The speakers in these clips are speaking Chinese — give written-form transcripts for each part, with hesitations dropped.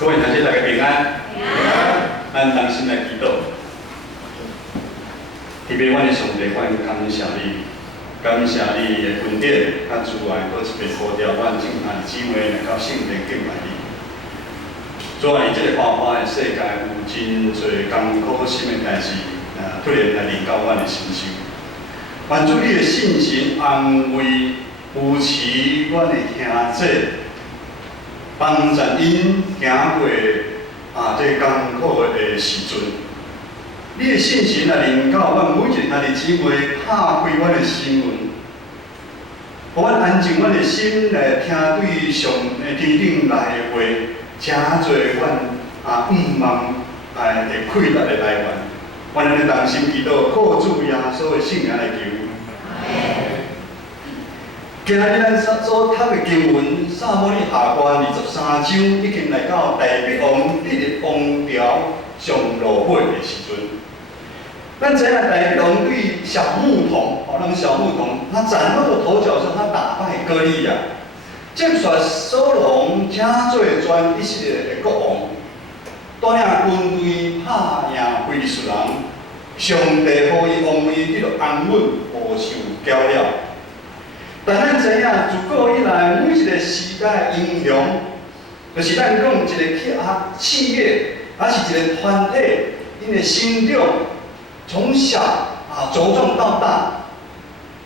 各位同学大家平安。平安。咱同心来祈祷。特别阮的上帝，阮感谢你，感谢你的恩典，甲主爱搁一遍呼召阮正常姊妹来到圣殿敬拜你。主啊，伊这个花花的世界有真侪艰苦心的代志，突然来临到阮的身上。愿主你的信心安慰扶持阮的兄姐，帮助因行过这艰苦的时阵。你的信心来临到阮每一个兄弟姊妹，打开阮的心门，互阮安静阮的心来听对上天顶来的话，真侪阮毋望会快乐的来源。阮安尼同心祈祷，靠主耶稣的圣名来求。今日咱所读的经文，撒母耳下传23章已经来到大卫王立的王朝上落尾的时阵。咱知影大卫王对小牧童，那个小牧童，他崭露头角时，他打败歌利亚，接续扫罗王请做全以色列的国王，带领军队拍赢非利士人，上帝予伊王位得到安稳，无受搅扰。但咱知影，自古以来，每一个时代英雄，就是咱讲一个企业，还是一个团体，因的成长从小茁壮到大，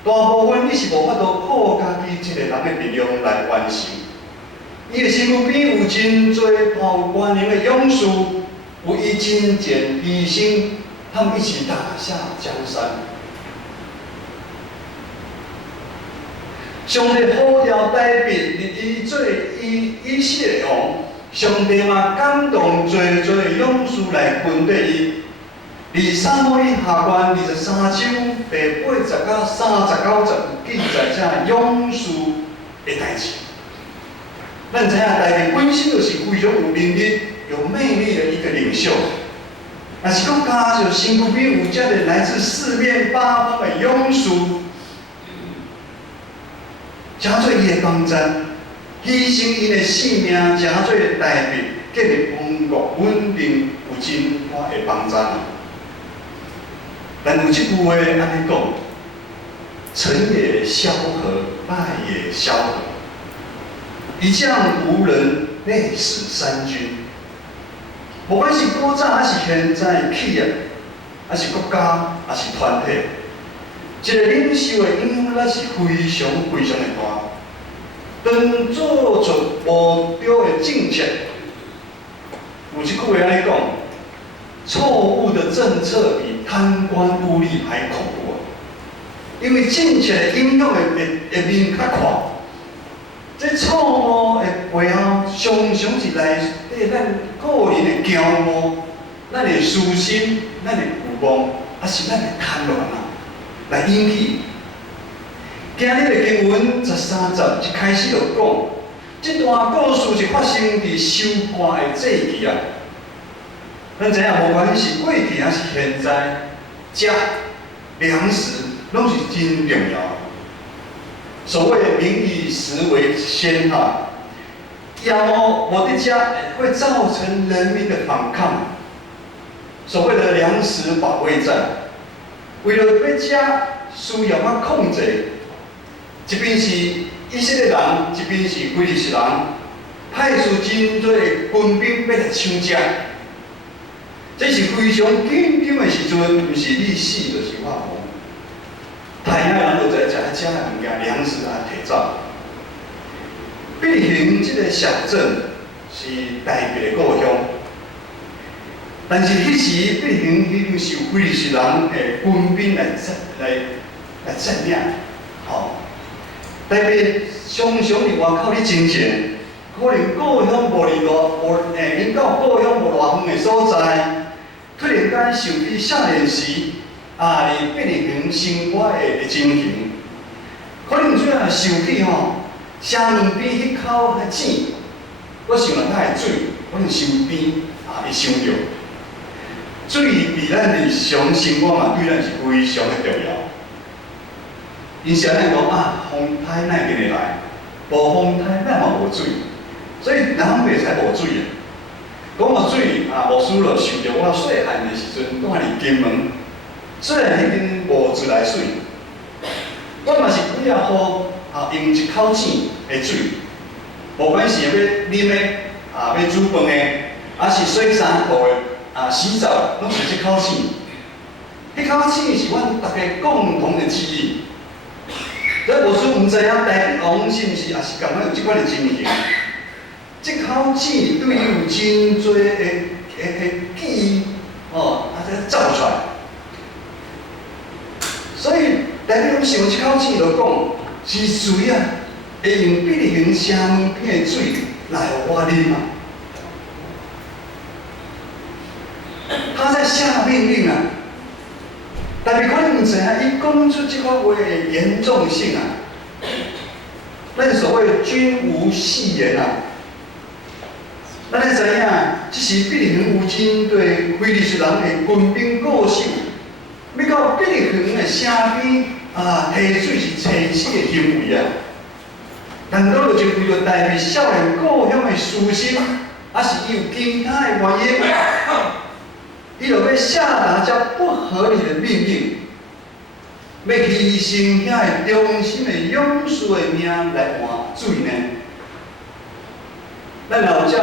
大部分你是无法度靠家己一个人的力量来完成。伊的身边有真侪抱关联的勇士，有伊真前牺牲，他们一起打下江山。上帝呼召大卫立伊做以色列王，上帝嘛感动侪勇士来跟缀伊。伫撒母耳下传23章第80到39节记载这勇士的代志。咱知影大卫本身就是非常有能力、有魅力的一个领袖，但是佮加上身边有这个来自四面八方的勇士。真做伊的帮衬，牺牲伊的性命，真做大卫建立王国稳定有真大的帮衬。但有一句话安尼讲：成也萧何，败也萧何。一将无人，累死三军。无管是古早还是现在企业，还是国家，还是团体。一个领袖的影响力是非常的大。当做出无对的政策，有一句话安尼讲：错误的政策比贪官污吏还恐怖因为政策的影响会面较宽。这错误的背后，常常是来对咱个人的骄傲、咱的私心、咱的欲望，还是咱的贪婪来引起。今日的经文13节一开始就讲，这段故事是发生伫收割的季节咱知影，无管是过去还是现在，食粮食拢是真重要。所谓民以食为先要无得食会造成人民的反抗。所谓的粮食保卫战，为了要食，需要较控制。一边是以色列人，一边是非利士人，派出真多的军兵要来抢食。这是非常紧张的时阵，毋是你死就是我亡。太阳人都在食的物件，粮食摕走。比邻这个小镇是大卫的故乡，但是迄时比邻已经是有非利士人的军兵来占领，大卫常常伫外口咧征战，可能故乡无离因到故乡无偌远的所在，突然间想起少年时伫伯利恒生活的情形，可能最后想起城门边迄口遐井，我想到遐的水，可能身边会想到，水伫咱日常生活嘛，对咱是非常的重要。因常咱讲风台哪会来？无风台咱嘛无水，所以人袂使无水啊。讲到水啊，牧师就想着我细汉的时阵，住伫金门，虽然迄边无自来水，我嘛是几啊号用一口井的水，无管是要啉的要煮饭的，还是洗衫裤的洗澡，拢是这口井。迄口井是阮大家共同的记忆。所以牧师毋知影台北王是毋是也是共款有即款的情形。这口井对伊有真多的记忆才造出来。所以台北王想即口井就讲，是水会用比例型声片的水来互我啉嘛。他在下命令但是可能唔知伊讲出这款话的严重性咱所谓君无戏言咱知影，这是碧梨园有针对菲利斯人的军兵固守，要到碧梨园的城边提水是奢侈的行为难道就为了代表少年故乡的私心，还是伊有其他的原因？伊就要下达这不合理的命令，要牺牲遐个忠心的勇士的命来换水呢？咱老教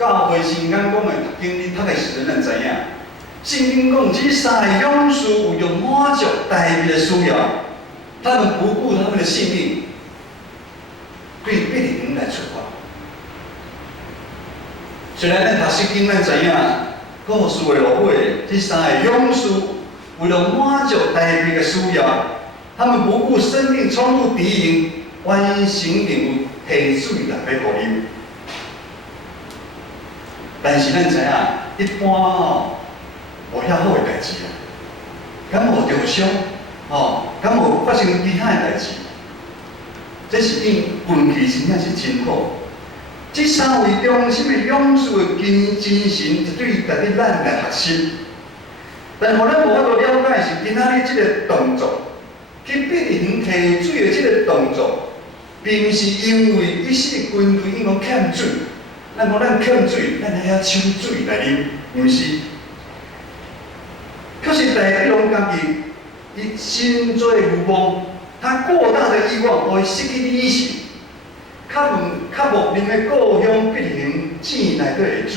教会圣经讲的经历读的时阵，咱知影，圣经讲这三个勇士为了满足代币的需要，他们不顾他们的性命，对必定来出发。虽然咱读圣经，咱知影。故事的落尾，这三个勇士为了满足代币的需要，他们不顾生命冲入敌营，完成任务，提水来要互啉。但是咱知影，一般无遐好的代志敢无受伤敢无发生其他的代志？这是因运气真正是真好。这三位忠心的勇士的精神，绝对值得咱来学习。但互咱无法度了解是今仔日这个动作，去必然提水的这个动作，并不是因为一些军队因讲欠水，咱欠水，咱来遐抽水来啉，毋是。可是台北龙家己，伊心做无望，他过大的欲望会失去理性。较无啉的故乡必然井内底的水，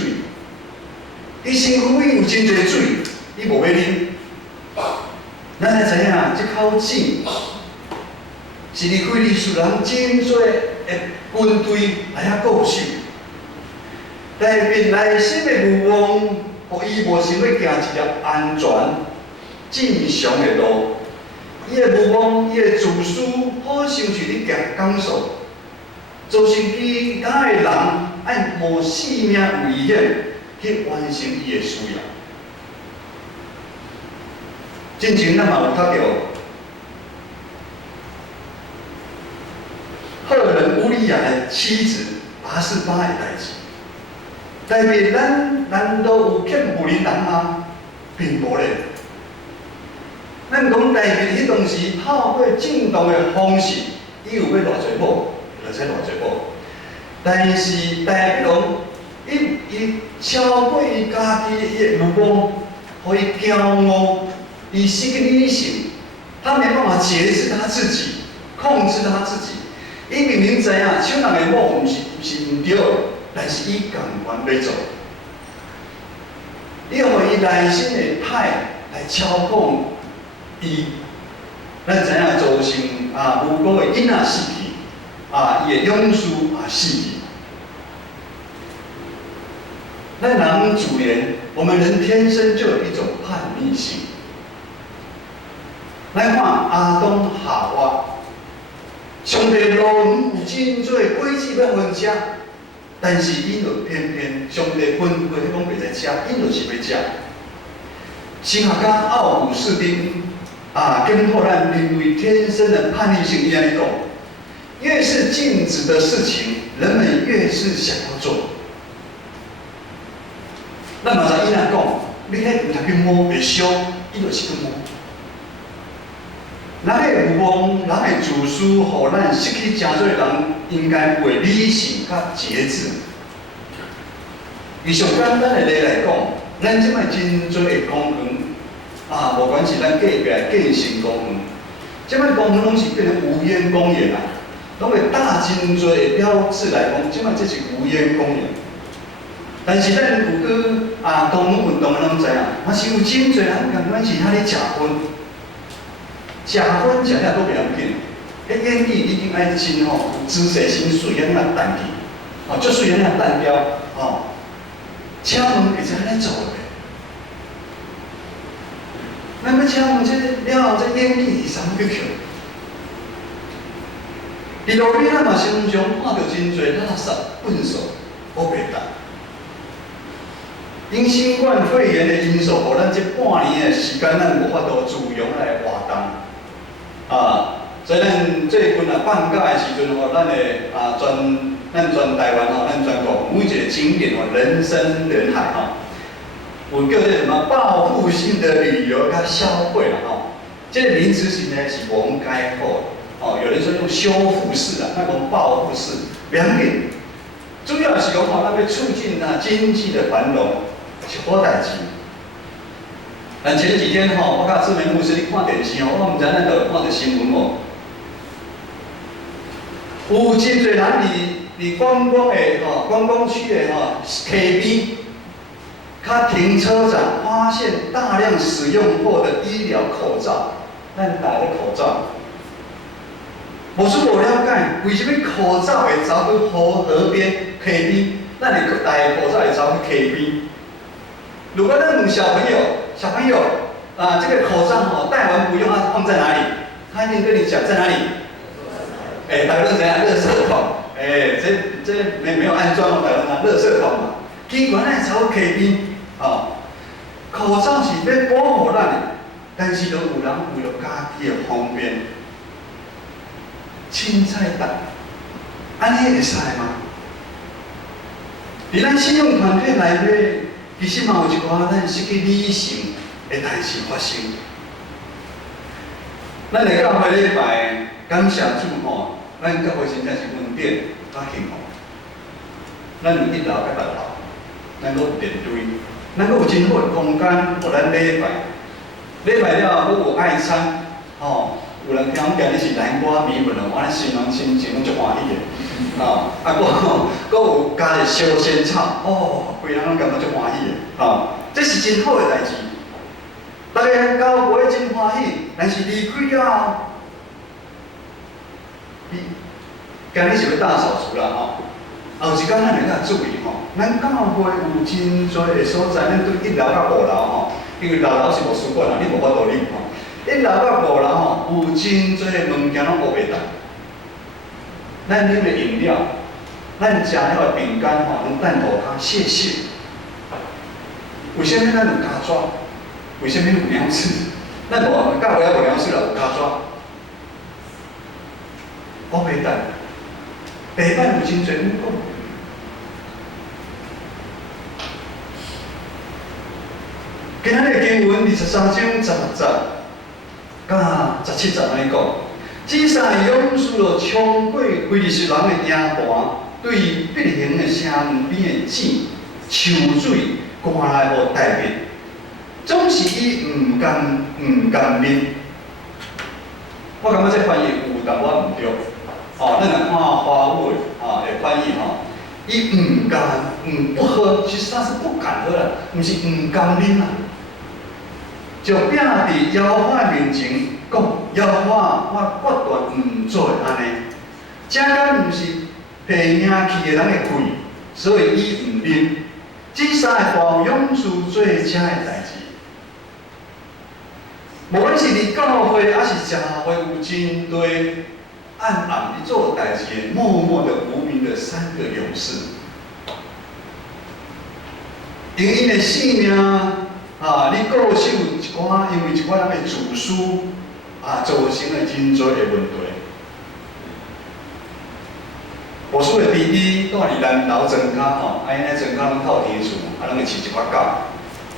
伊身躯有真侪水，伊无要啉。咱才知影，这口井是伫菲利斯人真多的军队来遐固守，代表内心的无望，互伊无想要行一条安全、正常的路。伊的无望，伊的自私，好像是咧行钢索。造成其他的人按冒性命危险去完成伊的需要。之前咱嘛有读到赫人乌利亚的妻子拔示巴的代志，代表咱难道有欠负人吗？并无咧。咱讲代表迄当时透过正当的方式，伊有要偌侪某。就使偌侪某，但是代表伊超过伊家己的欲望，互伊骄傲，伊失去理性，他没办法节制他自己，控制他自己。伊明明知影手人的某毋是毋对，但是伊甘愿要做，伊互伊内心的歹来操控伊，咱知影造成无辜的囡仔死去。伊的勇士死去。咱人主人，我们人天生就有一种叛逆性。咱看亚当夏娃，上帝路有真多规矩要分吃，但是因就偏偏上帝吩咐迄讲袂使吃，因就是要吃。神学家奥古斯丁跟后咱人类天生的叛逆性伊安尼讲。越是禁止的事情，人们越是想要做。咱嘛知伊若讲，你迄有读去摸袂烧，伊就是去摸。人的欲望，人的自私，互咱失去真多人应该有的理性甲节制。以上简单的例来讲，咱即摆真多的公园啊，无管是咱隔壁建成公园，即摆公园拢是变成无烟公园啊，拢会搭真多的标志来讲，即摆这是无烟公园。但是咱有去公园运动的拢知影，嘛是有真多人感觉是遐咧食薰，食薰食了都袂要紧，迄烟蒂一定爱真吼，姿势真水安尼啊弹去，哦，足水安尼啊弹标，哦。车门会使安尼做的，咱要车门这了后，这烟蒂是啥物去扣？伫路边咱嘛常常看到真侪垃圾、粪扫，好袂当。因新冠肺炎的因素，互咱这半年的时间，咱无法度自由来活动。所以咱最近放假的时阵吼，咱全台湾吼，咱全国每一个景点吼，人山人海吼，有叫做什么报复性的旅游甲消费啦吼，这个名词是呢是无改好的哦。有人说用修复式啊，那种报复式，两点，主要是讲吼，咱要促进经济的繁荣是好代志。但前几天吼，我甲志明牧师咧看电视吼，我毋知咱有看到新闻无？有真侪人伫观光区的溪边，他停车场发现大量使用过的医疗口罩，咱戴的口罩，无是无了解，为什么口罩会走去河边、溪边？咱的戴口罩会走去溪边？如果咱问小朋友这个口罩戴完不用，它放在哪里？他一定跟你讲在哪里。大家都知影，垃圾桶，这没有安装，台湾垃圾桶嘛，竟然会走溪边，口罩是要保护咱的，但是就有人为了家己的方便，凊彩戴，安尼会使吗？伫咱信用团体内底，其实嘛有一寡咱失去理性的代志发生。咱来到下礼拜，感谢主吼。咱教会真正是恩典较幸福，咱有1楼甲6楼，咱阁有电堆，咱阁有真好的空间，互咱礼拜。礼拜了，阁有爱餐，有人听讲今日是南瓜米粉哦，我咱心情拢足欢喜的，阁有加个烧仙草，规人拢感觉足欢喜的，这是真好的代志。大家教会真欢喜，但是离开了后。今日是要大扫除啦后一天咱会较注意咱教会有真多的所在，咱对1楼到5楼因为6楼是无书馆你无法度入1楼到5楼有真多的物件拢学袂到。咱啉的饮料，咱食了的饼干拢等互他谢谢。为什么咱有加纸？为什么有粮食？咱无教会无粮食啦，有加纸。我袂当，下摆有真侪讲，今仔日经文23章16节，甲17节来讲，这三个勇士就冲过非利士人的营盘，对必行的城边的井抽水，赶来互大灭，总是伊唔甘面。我感觉这翻译有淡薄唔对。咱来看华文的翻译伊不喝，其实他是不敢喝啦，不是唔甘啉啦。就摒伫妖法面前讲，妖法我决断唔做安尼。这敢唔是被领去的人的气，所以伊唔啉。这三个大勇士做这的代志，无论是伫教会还是社会，有真多。暗暗地做代志，默默的无名的3个勇士，因因的性命你过手因为一寡人的自私造成了真多的问题。无数的弟弟住伫南投庄脚因咧庄脚拢靠天厝，拢会饲一寡狗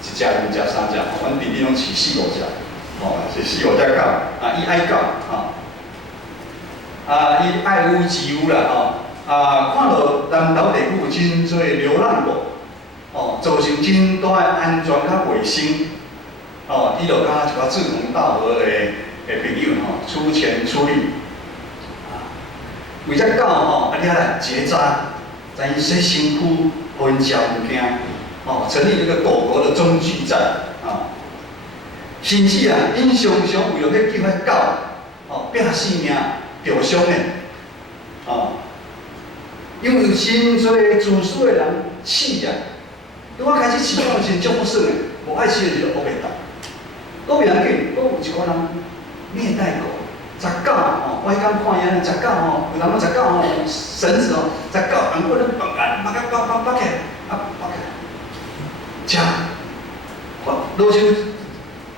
，1只、2只、3只，阮弟弟拢饲4、5只，是4、5只狗，伊爱狗伊爱屋及乌啦看到南投地区有真多流浪狗，哦，造成真大的安全甲卫生，哦，伊就甲一个志同道合的朋友吼，出钱出力，啊，为只狗吼，你来结扎，在伊洗身躯，互因食物件，哦，成立一个狗狗的中继站，啊，甚至啊，因常常为了要救迄狗，哦，拼性命受伤的，哦，因为有真侪自私的人饲啊。我开始饲狗时足不爽的，无爱饲的就学袂到。都袂要紧，我有一个人虐待狗，食狗吼，我迄天看伊安尼食狗吼，有人讲食狗吼，绳子吼，食狗人过咧绑啊，绑起来，啊绑起来，食，我路上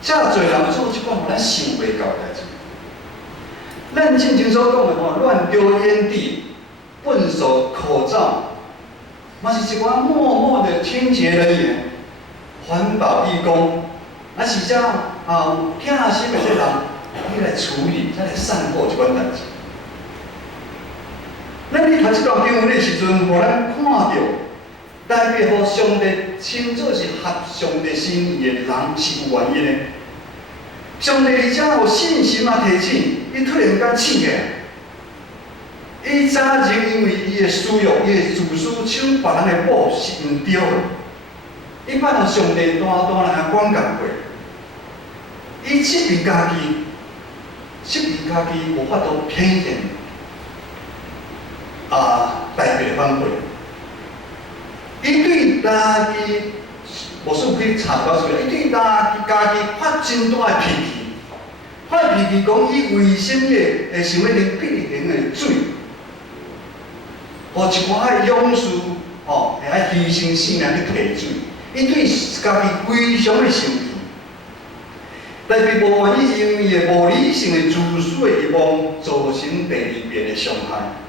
遮侪人做即款，咱想袂到代志。咱正经所讲的吼，乱丢烟蒂、笨手口罩。嘛是一寡默默的清洁人员、环保义工，啊是遮疼心的这人，你来处理，再来善后这款代志。咱咧读这段经文的时阵，互咱看到，代表互上帝称作是合上帝心意的人是有原因的。上帝而且有信心啊提醒，伊突然间醒起来。伊早前因为伊的私欲、伊的自私抢别人的某是毋对的，伊捌向上帝单来管教过，伊质疑家己无法度偏见代表反馈，伊对家己，无算去查到出来，伊对家己发真大的脾气，发脾气讲伊为什么会想要啉必行的水？互一寡的勇士，哦，会爱牺牲性命去提水，伊对家己非常的生气，但是无愿意因为伊的无理性的自私的欲望，造成第二遍的伤害。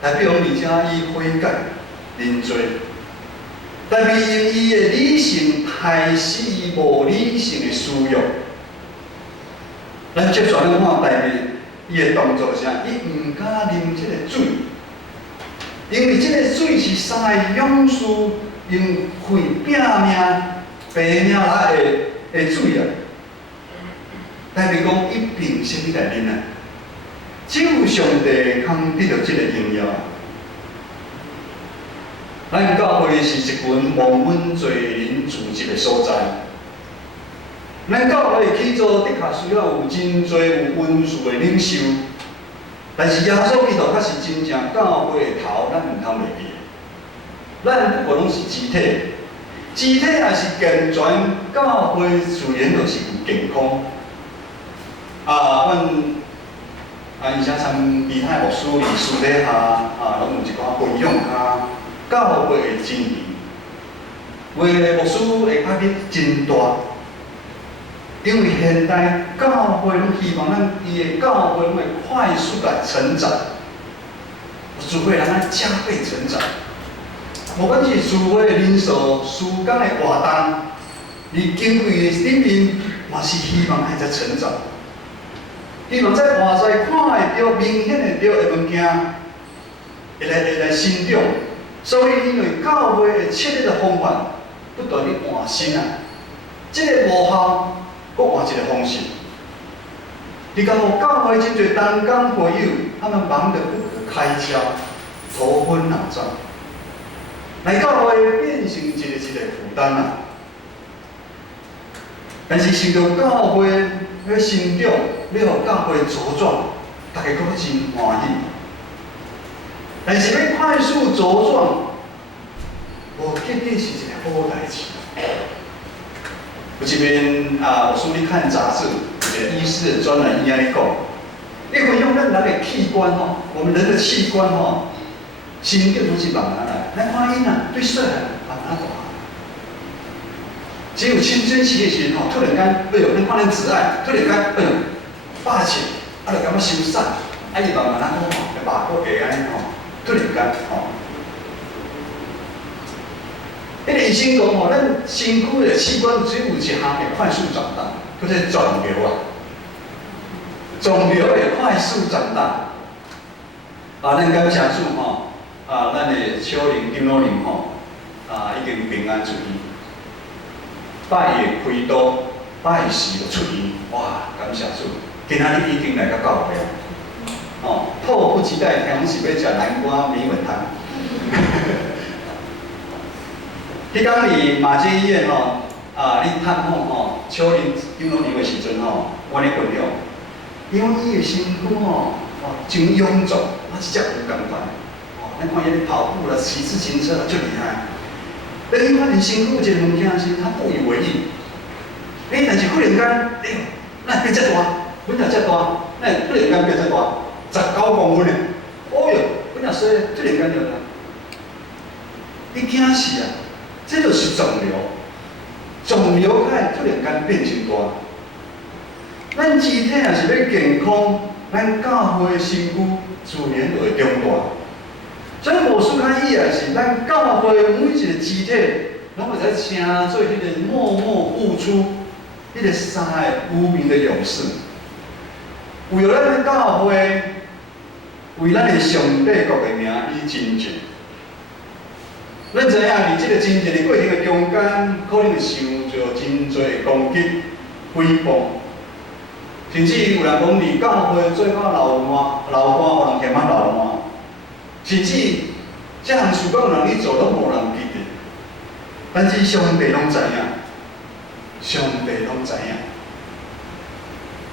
代表而且伊悔改认罪，但是因伊的理性害死伊无理性的私欲。咱接续咱看代表伊的动作是啥？伊毋敢啉这个水。因为这个水是三个勇士用血拼命、白命来的水啊，代表讲伊凭什么来啉啊？只有上帝通得到这个荣耀。咱教会是一群蒙恩罪人聚集的所在，咱教会起初的确需要有真侪有温顺的领袖。但是耶稣基督才是真正教会的头，咱毋通袂记。咱不过拢是肢体，肢体也是健全，教会自然就是有健康。而且参其他牧师、理事底下拢有一寡培养教会的真理，为牧师的压力真大。因为现代教会拢希望咱伊的教会拢会快速来成长，聚会人爱加倍成长。无管是聚会的人数、时间的活动，你经费的里面嘛是希望爱在成长。希望在外在看会到明显会到的物件，会来成长。所以因为教会的设立的方法不断地换新啊，这个无效。搁换一个方式，你讲我教会真侪同工会友，他们忙得不可开交，头昏脑胀，来教会变成一个负担啊。但是想到教会要成长，要互教会茁壮，大家搁真欢喜。但是要快速茁壮，无一定是一个好代志。有一篇牧师咧看杂志，一个医师的专栏，伊安尼讲，伊分享咱人的器官吼，我们人的器官吼，心就都是慢慢来。咱看因对细汉慢慢大，只有青春期的时候，突然间，哎呦，咱看咱慈爱，突然间，哎呦，霸气，就感觉收散，伊慢慢吼，会麻过个安尼吼，突然间吼。迄个医生讲吼，咱身躯的器官只有一项会快速长大，叫做肿瘤啊。肿瘤会快速长大。咱感谢主吼，咱的小林金老林吼，已经平安出院，拜月开刀，拜四就出院，哇，感谢主！今仔日已经来到教会啊！哦，迫不及待，听讲是要食南瓜米粉汤。迄天伫马街医院吼，你探访吼，小林张老师的时阵吼，我咧分享，因为伊的身躯吼，真臃肿，一只有共款。咱看伊咧跑步啦、骑自行车啦，足厉害。但伊发现身躯有一个物件是，他不以为意。但是忽然间，那变遮大，本来遮大，那忽然间变遮大，19公分嘞。哦哟，本来说突然间就啦，你惊死啊！这就是肿瘤，肿瘤开突然间变真大。咱肢体也是要健康，咱教会的身躯自然就会长大。所以无事较意的是，咱教会每一个肢体，拢会使请做迄个默默付出，迄个三个无名的勇士，为了咱的教会，为咱的上帝国的名而真正。咱知影，伫即个真正的过程的中间，可能会受着真侪的攻击、诽谤，甚至有人讲伫教会做到流汗，有人嫌啊流汗。甚至这项事工人去做，拢无人记得。但是上帝拢知影，上帝拢知影。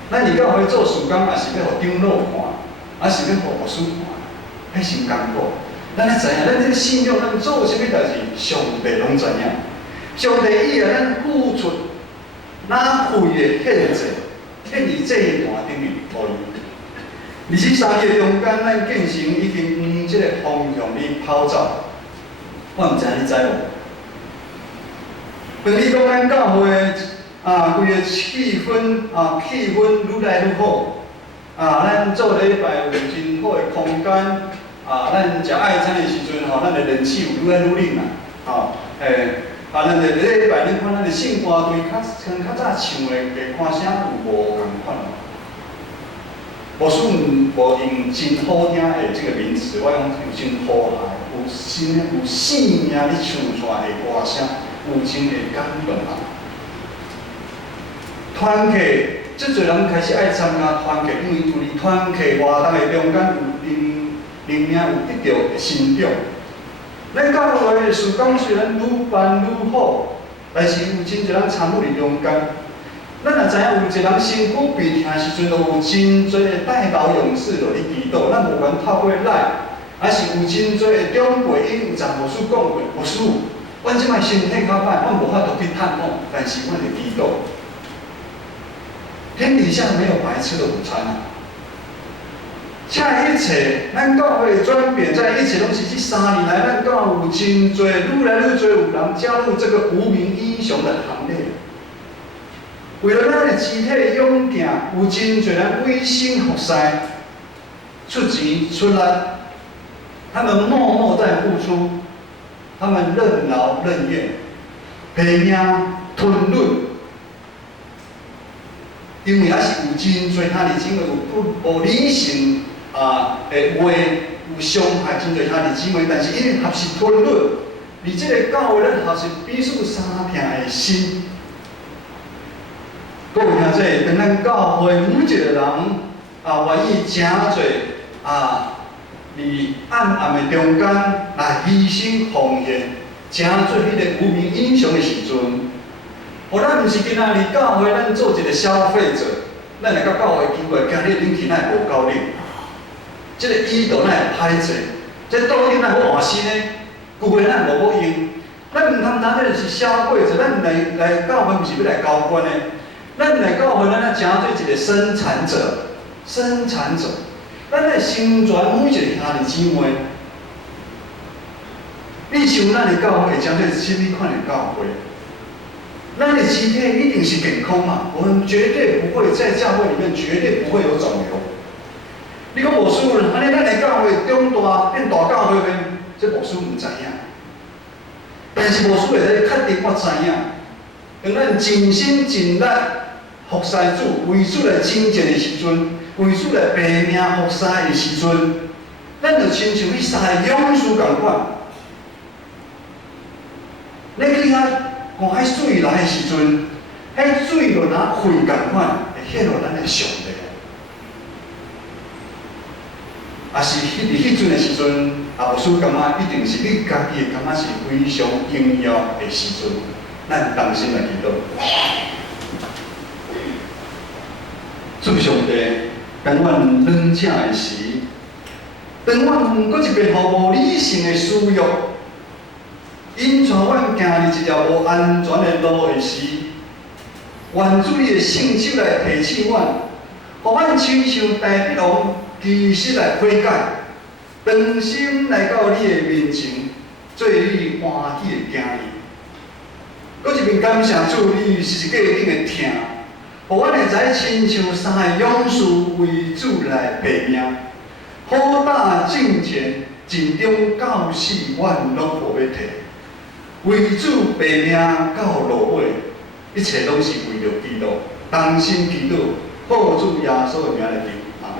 咱伫教会做事工，也是要互长老看，也是要互牧师看，迄真艰苦。咱咧知影，咱这信仰，咱做啥物代志，上帝拢知影。上帝以后咱付出哪费的献祭，献伫祭坛顶面互伊。23月中间，咱进行已经往即个方向里跑走。我毋知你知无？等于讲咱教会规个气氛愈来愈好。咱做礼拜有真好的空间。咱食爱餐的时阵咱的人气有愈来愈灵啦。咱的礼拜，你看咱的圣歌队像较早唱的，歌看声有无共款？牧师无用真好听的这个名词，我用真和谐、有生命咧唱出来的歌声，有真会感动人。团契，即侪人开始爱参加团契，因为有伫团契活动的中间有灵命有得到的成长。咱教会的事工虽然愈办愈好，但是有真侪人参与伫中间。咱也知影有一个人身躯病痛时阵，就有真侪的代祷勇士落去祈祷。咱无管透过来，还是有真侪的长辈，因有曾牧师讲过，牧师，阮即摆身体较歹，阮无法度去探访，但是阮会祈祷。天底下没有白吃的午餐啊！这一切，咱教会的转变，在一切拢是这3年来，咱教会有真侪，愈来愈侪有人加入这个无名英雄的行列。为了咱的肢体勇健，有真侪人委身服侍，出钱出力，他们默默在付出，他们任劳任怨，拼命吞忍，因为也是有真侪他哋姊妹有无理性的话，有伤害真侪他哋姊妹，但是因为合实吞忍，而这个教会咱合实彼此相拼的心。各位兄弟，当咱教会每一个人愿意诚侪伫暗暗的中间来牺牲奉献，诚做迄个无名英雄的时阵，咱毋是今仔日教会咱做一个消费者，咱来到教会机会，今日恁去哪会无够力？这个医道哪会歹势？这导引哪会换新呢？旧个哪无好用？咱毋通当这是消费者，咱来教会毋是要来交关的。咱来教会，咱要诚做一个生产者，生产者，咱来成全每一个兄弟姊妹。你想咱的教会会诚做什么款的教会？咱的肢体一定是健康嘛？我们绝对不会在教会里面绝对不会有肿瘤。你讲牧师，安尼咱的教会长大变大教会变，这牧师唔知影。但是牧师会使确定我知影，当咱尽心尽力。服侍主，为主来征战的时阵，为主来拼命服侍的时阵，咱就亲像迄3个勇士共款。你去遐看迄水来的时阵，迄水就拿血共款，会显露咱的上帝。啊是迄阵的时阵，也无输感觉一定是你家己的感觉是非常重要的时阵，咱当心来祈祷。主上帝，当阮软正的时，当阮搁一遍毫无理性的使用，因带阮行入一条无安全的路的时，愿主你的圣手来提醒阮，互阮亲像大鼻龙，其实来悔改，诚心来到你的面前，做你欢喜的囝儿。搁一遍感谢主，你是过顶的听。互阮会知亲像三个勇士为主来拼命，好打正前，尽忠到死，阮拢无要退。为主拼命到落尾，一切拢是为着基督，同心祈祷，靠主耶稣的名来求，阿门。